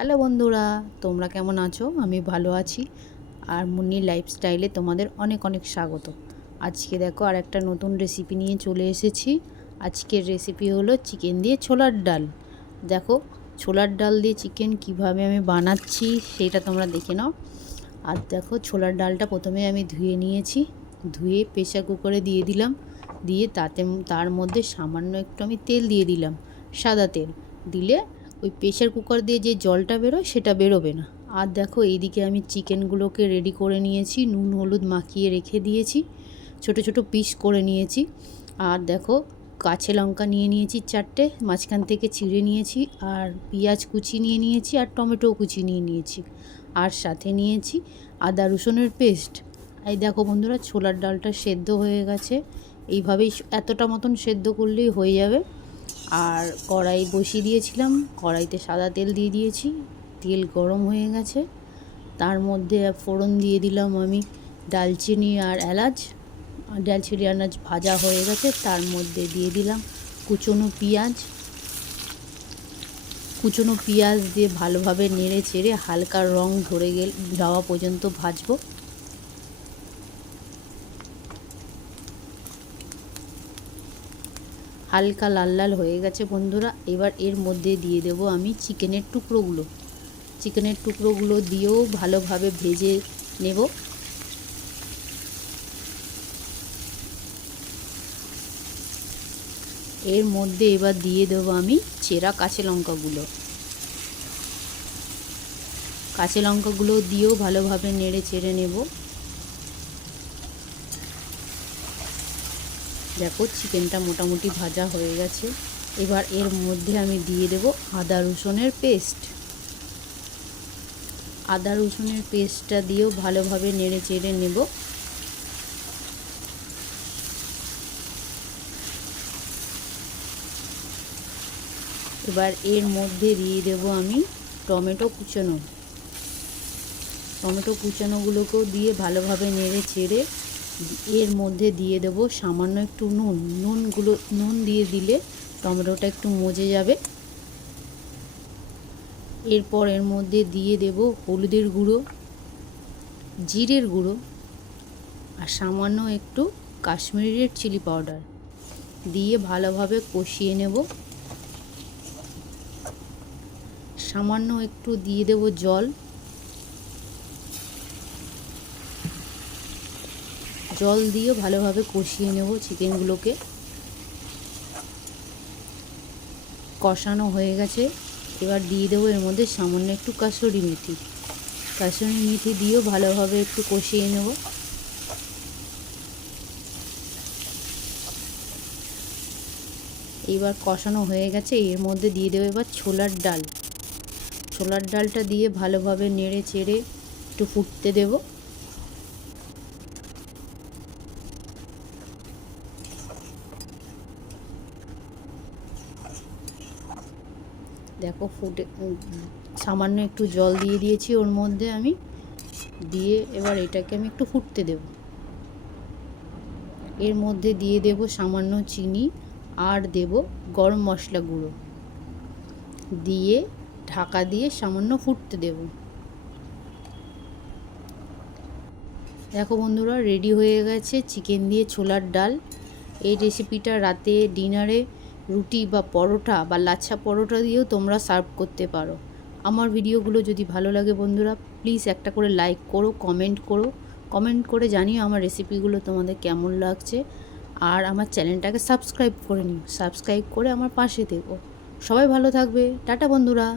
Hello বন্ধুরা, তোমরা কেমন আছো? আমি ভালো আছি। আর মুন্নির লাইফস্টাইলে তোমাদের অনেক অনেক স্বাগত। আজকে দেখো আর একটা নতুন রেসিপি নিয়ে চলে এসেছি। আজকের রেসিপি হলো চিকেন দিয়ে ছোলার ডাল। দেখো, ছোলার ডাল দিয়ে চিকেন কীভাবে আমি বানাচ্ছি সেটা তোমরা দেখে নাও। আর দেখো, ছোলার ডালটা প্রথমে আমি ধুয়ে নিয়েছি। ধুয়ে প্রেশার কুকারে দিয়ে দিলাম। দিয়ে তাতে, তার মধ্যে সামান্য একটু আমি তেল দিয়ে দিলাম, সাদা তেল। দিলে ওই প্রেশার কুকার দিয়ে যে জলটা বেরোয়, সেটা বেরোবে না। আর দেখো, এইদিকে আমি চিকেনগুলোকে রেডি করে নিয়েছি, নুন, হলুদ মাখিয়ে রেখে দিয়েছি, ছোট ছোট পিস করে নিয়েছি। আর দেখো, কাঁচা লঙ্কা নিয়ে নিয়েছি চারটে, মাঝখান থেকে ছিঁড়ে নিয়েছি, আর পেঁয়াজ কুচি নিয়ে নিয়েছি, আর টমেটো কুচি নিয়ে নিয়েছি। আর সাথে নিয়েছি আদা রসুনের পেস্ট এই দেখো বন্ধুরা, ছোলার ডালটা সেদ্ধ হয়ে গেছে। এইভাবেই এতটা মতন সেদ্ধ করলেই হয়ে যাবে। আর কড়াই বসিয়ে দিয়েছিলাম। কড়াইতে সাদা তেল দিয়ে দিয়েছি। তেল গরম হয়ে গেছে। তার মধ্যে ফোড়ন দিয়ে দিলাম আমি ডালচিনি আর এলাচ। ডালচিনি এলাচ ভাজা হয়ে গেছে। তার মধ্যে দিয়ে দিলাম কুচনো পেঁয়াজ। কুচনো পেঁয়াজ দিয়ে ভালোভাবে নেড়ে চেড়ে হালকা রং ধরে গেল যাওয়া পর্যন্ত ভাজবো। হালকা লাল লাল হয়ে গেছে বন্ধুরা। এবার এর মধ্যে দিয়ে দেব আমি চিকেনের টুকরোগুলো। চিকেনের টুকরোগুলো দিয়েও ভালোভাবে ভেজে নেব। এর মধ্যে এবার দিয়ে দেব আমি চেরা কাঁচা লঙ্কাগুলো। কাঁচা লঙ্কাগুলো দিয়েও ভালোভাবে নেড়ে চেড়ে নেব। দেখো চিকেনটা মোটামুটি ভাজা হয়ে গেছে। এবার এর মধ্যে আমি দিয়ে দেব আদা রসুনের পেস্ট। আদা রসুনের পেস্টটা দিয়েও ভালোভাবে নেড়ে চেড়ে নেব। এবার এর মধ্যে দিয়ে দেব আমি টমেটো কুচানো। টমেটো কুচানোগুলোকেও দিয়ে ভালোভাবে নেড়ে চেড়ে এর মধ্যে দিয়ে দেব সামান্য একটু নুন। নুনগুলো, নুন দিয়ে দিলে টমেটোটা একটু মজে যাবে। এরপর এর মধ্যে দিয়ে দেব হলুদের গুঁড়ো, জিরের গুঁড়ো আর সামান্য একটু কাশ্মীরি রেড চিলি পাউডার দিয়ে ভালোভাবে কষিয়ে নেব। সামান্য একটু দিয়ে দেব জল। জল দিয়ে ভালোভাবে কষিয়ে নেব চিকেনগুলোকে। কষানো হয়ে গেছে। এবার দিয়ে দেবো এর মধ্যে সামান্য একটু কাসুরি মেথি। কাসুরি মেথি দিয়েও ভালোভাবে একটু কষিয়ে নেব। এইবার কষানো হয়ে গেছে। এর মধ্যে দিয়ে দেবো এবার ছোলার ডাল। ছোলার ডালটা দিয়ে ভালোভাবে নেড়ে চেড়ে একটু ফুটতে দেবো। দেখো ফুটে সামান্য একটু জল দিয়ে দিয়েছি, ওর মধ্যে আমি দিয়ে এবার এটাকে আমি একটু ফুটতে দেব। এর মধ্যে দিয়ে দেব সামান্য চিনি আর দেব গরম মশলা গুঁড়ো। দিয়ে ঢাকা দিয়ে সামান্য ফুটতে দেব। দেখো বন্ধুরা রেডি হয়ে গেছে চিকেন দিয়ে ছোলার ডাল। এই রেসিপিটা রাতে ডিনারে রুটি বা পরোটা বা লাচ্ছা পরোটা দিয়েও তোমরা সার্ভ করতে পারো। আমার ভিডিওগুলো যদি ভালো লাগে বন্ধুরা প্লিজ একটা করে লাইক করো কমেন্ট করো। কমেন্ট করে জানিও আমার রেসিপিগুলো তোমাদের কেমন লাগছে। আর আমার চ্যানেলটাকে সাবস্ক্রাইব করে নিও। সাবস্ক্রাইব করে আমার পাশে দেবো সবাই ভালো থাকবে। টাটা বন্ধুরা।